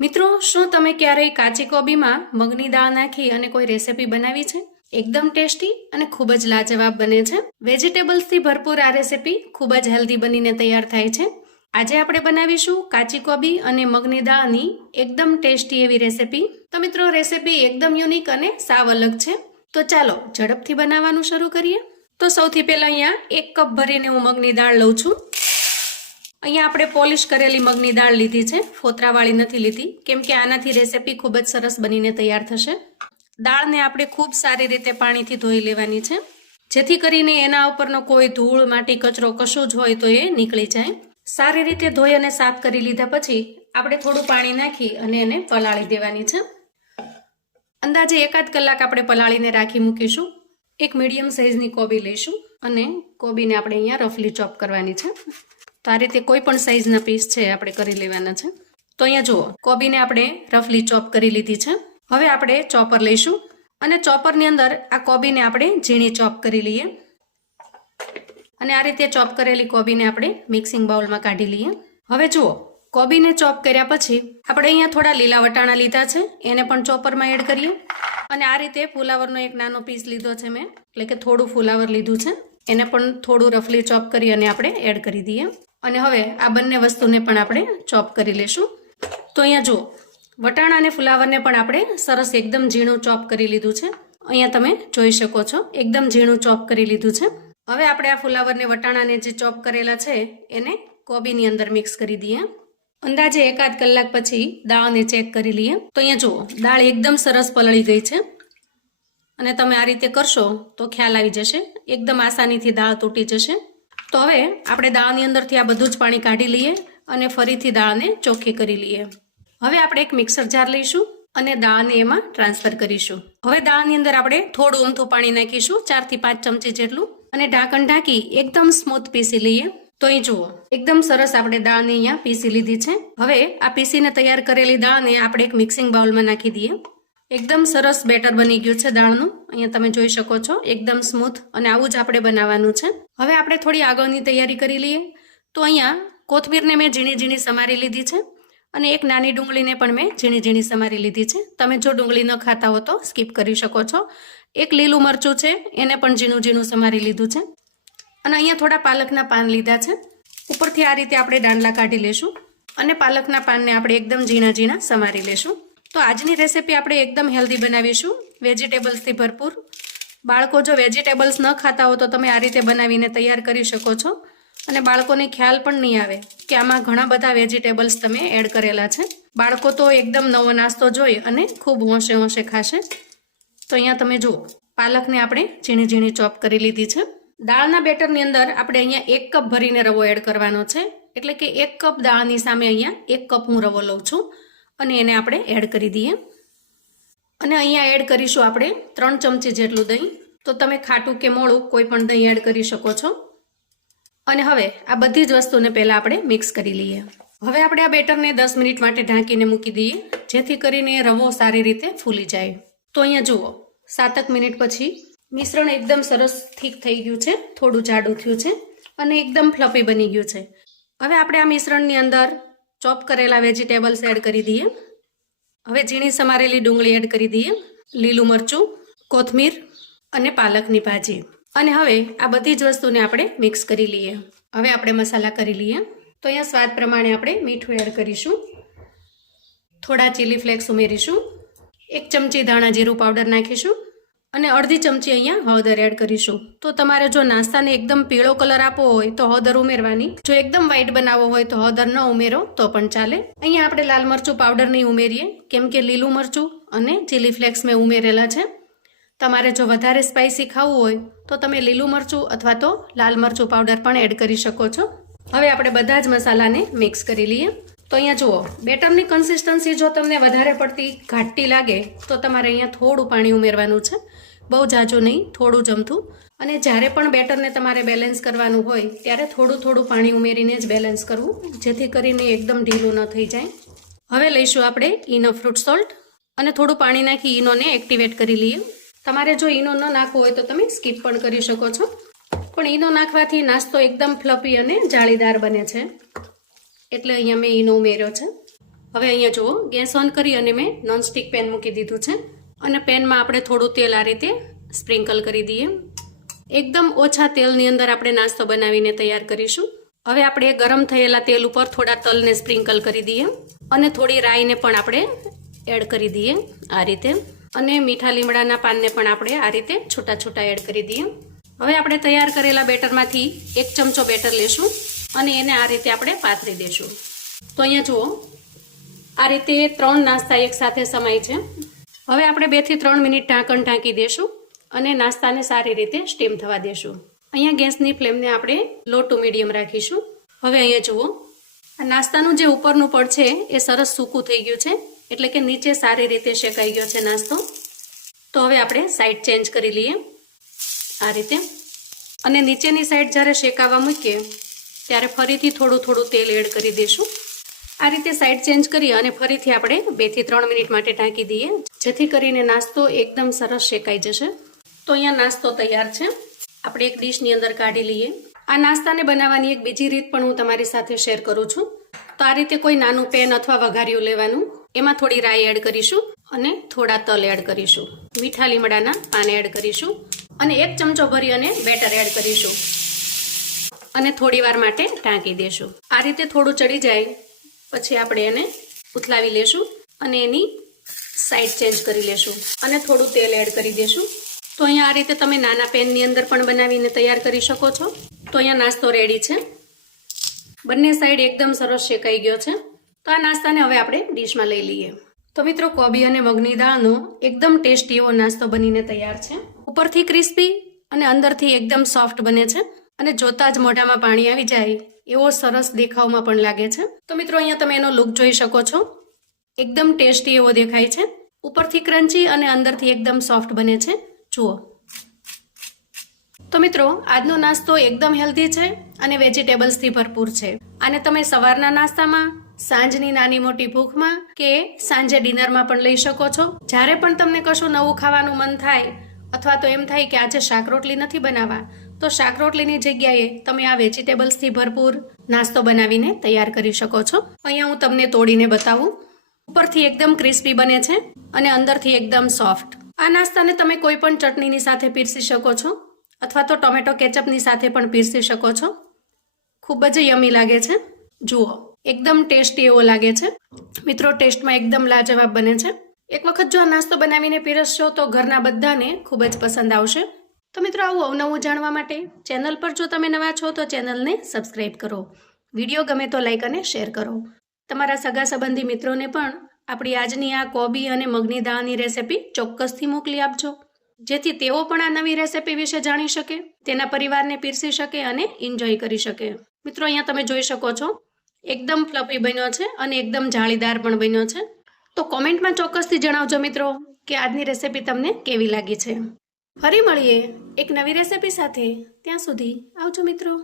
મિત્રો, શું તમે ક્યારેય કાચી કોબીમાં મગની દાળ નાખી અને કોઈ રેસીપી બનાવી છે? એકદમ ટેસ્ટી અને ખૂબ જ લાજવાબ બને છે. વેજીટેબલ્સથી ભરપૂર આ રેસીપી ખૂબ જ હેલ્ધી બનીને તૈયાર થાય છે. આજે આપણે બનાવીશું કાચી કોબી અને મગની દાળની એકદમ ટેસ્ટી એવી રેસીપી. તો મિત્રો, રેસીપી એકદમ યુનિક અને સાવ અલગ છે. તો ચાલો ઝડપથી બનાવવાનું શરૂ કરીએ. તો સૌથી પહેલા અહીંયા 1 કપ ભરીને હું મગની દાળ લઉં છું. અહીંયા આપણે પોલિશ કરેલી મગની દાળ લીધી છે, ફોતરાવાળી નથી લીધી, કેમ કે આનાથી રેસીપી ખૂબ જ સરસ બનીને તૈયાર થશે. દાળને આપણે ખૂબ સારી રીતે પાણીથી ધોઈ લેવાની છે, જેથી કરીને એના ઉપરનો કોઈ ધૂળ, માટી, કચરો કશું જ હોય તો એ નીકળી જાય. સારી રીતે ધોઈ અને સાફ કરી લીધા પછી આપણે થોડું પાણી નાખી અને એને પલાળી દેવાની છે. અંદાજે 1 કલાક આપણે પલાળીને રાખી મૂકીશું. એક મીડિયમ સાઇઝની કોબી લઈશું અને કોબીને આપણે અહીંયા રફલી ચોપ કરવાની છે. તો આ રીતે કોઈ પણ સાઈઝના પીસ છે આપણે કરી લેવાના છે. તો અહીંયા જુઓ, કોબીને આપણે રફલી ચોપ કરી લીધી છે. હવે આપણે ચોપર લઈશું અને ચોપરની અંદર આ કોબીને આપણે ઝીણી ચોપ કરી લઈએ અને આ રીતે ચોપ કરેલી કોબીને આપણે મિક્સિંગ બાઉલમાં કાઢી લઈએ. હવે જુઓ, કોબીને ચોપ કર્યા પછી આપણે અહીંયા થોડા લીલા વટાણા લીધા છે, એને પણ ચોપરમાં એડ કરીએ અને આ રીતે ફુલાવરનો એક નાનો પીસ લીધો છે મેં, એટલે કે થોડું ફુલાવર લીધું છે, એને પણ થોડું રફલી ચોપ કરી અને આપણે એડ કરી દઈએ. અને હવે આ બંને વસ્તુને પણ આપણે ચોપ કરી લેશું. તો અહીંયા જુઓ, વટાણા અને ફુલાવરને પણ આપણે સરસ એકદમ ઝીણું ચોપ કરી લીધું છે. અહીંયા તમે જોઈ શકો છો, એકદમ ઝીણું ચોપ કરી લીધું છે. હવે આપણે આ ફુલાવરને, વટાણાને જે ચોપ કરેલા છે એને કોબીની અંદર મિક્સ કરી દઈએ. અંદાજે 1 કલાક પછી દાળને ચેક કરી લઈએ. તો અહીંયા જુઓ, દાળ એકદમ સરસ પલળી ગઈ છે અને તમે આ રીતે કરશો તો ખ્યાલ આવી જશે, એકદમ આસાનીથી દાળ તૂટી જશે. તો હવે આપણે દાળની અંદરથી આ બધું જ પાણી કાઢી લઈએ અને ફરીથી દાળને ચોખ્ખી કરી લઈએ. હવે આપણે એક મિક્સર જાર લઈશું અને દાળને એમાં ટ્રાન્સફર કરીશું. હવે દાળની અંદર આપણે થોડું ઊમથું પાણી નાખીશું, 4 થી 5 ચમચી જેટલું, અને ઢાંકણ ઢાંકી એકદમ સ્મૂથ પીસી લઈએ. તો અહીં જુઓ, એકદમ સરસ આપણે દાળને અહીંયા પીસી લીધી છે. હવે આ પીસીને તૈયાર કરેલી દાળને આપણે એક મિક્સિંગ બાઉલમાં નાખી દઈએ. એકદમ સરસ બેટર બની ગયું છે દાળનું, અહીંયા તમે જોઈ શકો છો, એકદમ સ્મૂથ, અને આવું જ આપણે બનાવવાનું છે. હવે આપણે થોડી આગળની તૈયારી કરી લઈએ. તો અહીંયા કોથમીરને મેં ઝીણી ઝીણી સમારી લીધી છે અને એક નાની ડુંગળીને પણ મેં ઝીણી ઝીણી સમારી લીધી છે. તમે જો ડુંગળી ન ખાતા હો તો સ્કીપ કરી શકો છો. એક લીલું મરચું છે, એને પણ ઝીણું ઝીણું સમારી લીધું છે અને અહીંયા થોડા પાલકના પાન લીધા છે. ઉપરથી આ રીતે આપણે દાંડલા કાઢી લેશું અને પાલકના પાનને આપણે એકદમ ઝીણા ઝીણા સમારી લેશું. તો આજની રેસીપી આપણે એકદમ હેલ્ધી બનાવીશું, વેજીટેબલ્સથી ભરપૂર. બાળકો જો વેજીટેબલ્સ ન ખાતા હો તો તમે આ રીતે બનાવીને તૈયાર કરી શકો છો અને બાળકોને ખ્યાલ પણ નહીં આવે કે આમાં ઘણા બધા વેજીટેબલ્સ તમે એડ કરેલા છે. બાળકો તો એકદમ નવો નાસ્તો જોઈ અને ખૂબ હોંશે હોંશે ખાશે. તો અહીંયા તમે જુઓ, પાલકને આપણે ઝીણી ઝીણી ચોપ કરી લીધી છે. દાળના બેટરની અંદર આપણે અહીંયા 1 કપ ભરીને રવો એડ કરવાનો છે, એટલે કે 1 કપ દાળની સામે અહીંયા 1 કપ હું રવો લઉં છું અને એને આપણે એડ કરી દઈએ. અને અહીંયા એડ કરીશું આપણે 3 ચમચી જેટલું દહીં. તો તમે ખાટું કે મોળું કોઈ પણ દહીં એડ કરી શકો છો. અને હવે આ બધી જ વસ્તુને પહેલાં આપણે મિક્સ કરી લઈએ. હવે આપણે આ બેટરને 10 મિનિટ માટે ઢાંકીને મૂકી દઈએ, જેથી કરીને રવો સારી રીતે ફૂલી જાય. તો અહીંયા જુઓ, 7 મિનિટ પછી મિશ્રણ એકદમ સરસ થીક થઈ ગયું છે, થોડું જાડું થયું છે અને એકદમ ફ્લફી બની ગયું છે. હવે આપણે આ મિશ્રણની અંદર ચોપ કરેલા વેજીટેબલ્સ એડ કરી દઈએ. હવે ઝીણી સમારેલી ડુંગળી એડ કરી દઈએ, લીલું મરચું, કોથમીર અને પાલકની ભાજી. અને હવે આ બધી જ વસ્તુને આપણે મિક્સ કરી લઈએ. હવે આપણે મસાલા કરી લઈએ. તો અહીંયા સ્વાદ પ્રમાણે આપણે મીઠું એડ કરીશું, થોડા ચીલી ફ્લેક્સ ઉમેરીશું, 1 ચમચી ધાણા જીરું પાવડર નાખીશું અને અડધી ચમચી અહીંયા હળદર એડ કરીશું. તો તમારે જો નાસ્તાને એકદમ પીળો કલર આપવો હોય તો હળદર ઉમેરવાની, જો એકદમ વ્હાઈટ બનાવવો હોય તો હળદર ન ઉમેરો તો પણ ચાલે. અહીંયા આપણે લાલ મરચું પાવડર નહીં ઉમેરીએ, કેમ કે લીલું મરચું અને ચીલી ફ્લેક્સ મેં ઉમેરેલા છે. તમારે જો વધારે સ્પાઇસી ખાવું હોય તો તમે લીલું મરચું અથવા તો લાલ મરચું પાવડર પણ એડ કરી શકો છો. હવે આપણે બધા જ મસાલાને મિક્સ કરી લઈએ. તો અહીંયા જુઓ, બેટરની કન્સિસ્ટન્સી જો તમને વધારે પડતી ઘાટી લાગે તો તમારે અહીંયા થોડું પાણી ઉમેરવાનું છે, બહુ ઝાઝું નહીં, થોડું જમતું. અને જ્યારે પણ બેટરને તમારે બેલેન્સ કરવાનું હોય ત્યારે થોડું થોડું પાણી ઉમેરીને જ બેલેન્સ કરવું, જેથી કરીને એકદમ ઢીલું ન થઈ જાય. હવે લઈશું આપણે ઈનો ફ્રૂટ સોલ્ટ અને થોડું પાણી નાખી ઈનોને એક્ટિવેટ કરી લઈએ. તમારે જો ઈનો ન નાખવો હોય તો તમે સ્કીપ પણ કરી શકો છો, પણ ઈનો નાખવાથી નાસ્તો એકદમ ફ્લફી અને જાળીદાર બને છે, એટલે અહીંયા મેં ઈનો ઉમેર્યો છે. હવે અહીંયા જુઓ, ગેસ ઓન કરી અને મેં નોનસ્ટિક પેન મૂકી દીધું છે અને પેનમાં આપણે થોડું તેલ આ રીતે સ્પ્રિંકલ કરી દઈએ. એકદમ ઓછા તેલની અંદર આપણે નાસ્તો બનાવીને તૈયાર કરીશું. હવે આપણે ગરમ થયેલા તેલ ઉપર થોડા તલને સ્પ્રિંકલ કરી દઈએ અને થોડી રાઈને પણ આપણે એડ કરી દઈએ આ રીતે, અને મીઠા લીમડાના પાનને પણ આપણે આ રીતે છૂટા છૂટા એડ કરી દઈએ. હવે આપણે તૈયાર કરેલા બેટરમાંથી 1 ચમચો બેટર લેશું અને એને આ રીતે આપણે પાથરી દેશું. તો અહીંયા જુઓ, આ રીતે 3 નાસ્તા એક સાથે સમાય છે. હવે આપણે 2 થી 3 મિનિટ ઢાંકણ ઢાંકી દેશું અને નાસ્તાને સારી રીતે સ્ટીમ થવા દેશું. અહીંયા ગેસની ફ્લેમને આપણે લો ટુ મીડિયમ રાખીશું. હવે અહીંયા જુઓ, આ નાસ્તાનું જે ઉપરનું પડ છે એ સરસ સૂકું થઈ ગયું છે, એટલે કે નીચે સારી રીતે શેકાઈ ગયો છે નાસ્તો. તો હવે આપણે સાઈડ ચેન્જ કરી લઈએ આ રીતે, અને નીચેની સાઈડ જ્યારે શેકાવા મૂકીએ ત્યારે ફરીથી થોડું થોડું તેલ એડ કરી દઈશું. આ રીતે સાઈડ ચેન્જ કરી અને ફરીથી આપણે 2 થી 3 મિનિટ માટે ઢાંકી દઈએ, જેથી કરીને નાસ્તો એકદમ સરસ શેકાઈ જશે. તો અહીંયા નાસ્તો તૈયાર છે. આપણે એક ડીશની અંદર કાઢી લઈએ. આ નાસ્તાને બનાવવાની એક બીજી રીત પણ હું તમારી સાથે શેર કરું છું. તો આ રીતે કોઈ નાનું પેન અથવા વઘારિયું લેવાનું, એમાં થોડી રાઈ એડ કરીશું અને થોડા તલ એડ કરીશું, મીઠા લીમડાના પાન એડ કરીશું અને 1 ચમચો ભરી અને બેટર એડ કરીશું અને થોડી વાર માટે ઢાંકી દેશું. આ રીતે થોડું ચડી જાય પછી આપણે એને ઉથલાવી લેશું અને એની સાઈડ ચેન્જ કરી લેશું અને થોડું તેલ એડ કરી દેશું. તો અહીંયા આ રીતે તમે નાના પેનની અંદર પણ બનાવીને તૈયાર કરી શકો છો. તો અહીંયા નાસ્તો રેડી છે. બંને સાઈડ એકદમ સરસ શેકાઈ ગયો છે. તો આ નાસ્તાને હવે આપણે ડીશમાં લઈ લઈએ. તો મિત્રો, કોબી અને મગની દાળનો એકદમ ટેસ્ટી એવો નાસ્તો બનીને તૈયાર છે. ઉપરથી ક્રિસ્પી અને અંદરથી એકદમ સોફ્ટ બને છે અને જોતા જ મોઢામાં પાણી આવી જાય એવો સરસ દેખાવમાં પણ લાગે છે. તો મિત્રો, અહીંયા તમે એનો લુક જોઈ શકો છો. એકદમ ટેસ્ટી એવો દેખાય છે. ઉપરથી ક્રન્ચી અને અંદરથી એકદમ સોફ્ટ બને છે. જુઓ. તો મિત્રો, આજનો નાસ્તો એકદમ હેલ્ધી છે અને વેજીટેબલ્સથી ભરપૂર છે. આને તમે સવારના નાસ્તામાં, સાંજની નાની મોટી ભૂખમાં કે સાંજે ડિનરમાં પણ લઈ શકો છો. જ્યારે પણ તમને કશું નવું ખાવાનું મન થાય અથવા તો એમ થાય કે આજે શાક રોટલી નથી બનાવવા, તો શાક રોટલીની જગ્યાએ તમે આ વેજીટેબલ્સથી ભરપૂર નાસ્તો બનાવીને તૈયાર કરી શકો છો. અહીંયા હું તમને તોડીને બતાવું. ઉપરથી એકદમ ક્રિસ્પી બને છે અને અંદરથી એકદમ સોફ્ટ. આ નાસ્તાને તમે કોઈ પણ ચટણીની સાથે પીરસી શકો છો અથવા તો ટોમેટો કેચઅપની સાથે પણ પીરસી શકો છો. ખૂબ જ યમી લાગે છે. જુઓ, એકદમ ટેસ્ટી એવો લાગે છે. મિત્રો, ટેસ્ટમાં એકદમ લાજવાબ બને છે. એક વખત જો આ નાસ્તો બનાવીને પીરસશો તો ઘરના બધાને ખૂબ જ પસંદ આવશે. તો મિત્રો, આવું અવનવું જાણવા માટે ચેનલ પર જો તમે નવા છો તો ચેનલને સબસ્ક્રાઇબ કરો. વિડીયો ગમે તો લાઈક અને શેર કરો. તમારા સગા સંબંધી મિત્રોને પણ આપણી આજની આ કોબી અને મગની દાળની રેસિપી ચોક્કસથી મોકલી આપજો, જેથી તેઓ પણ આ નવી રેસિપી વિશે જાણી શકે, તેના પરિવારને પીરસી શકે અને એન્જોય કરી શકે. મિત્રો, અહીંયા તમે જોઈ શકો છો, એકદમ ફ્લફી બન્યો છે અને એકદમ જાળીદાર પણ બન્યો છે. તો કોમેન્ટમાં ચોક્કસથી જણાવજો મિત્રો કે આજની રેસિપી તમને કેવી લાગી છે. ફરી મળીએ એક નવી રેસિપી સાથે. ત્યાં સુધી આવજો મિત્રો.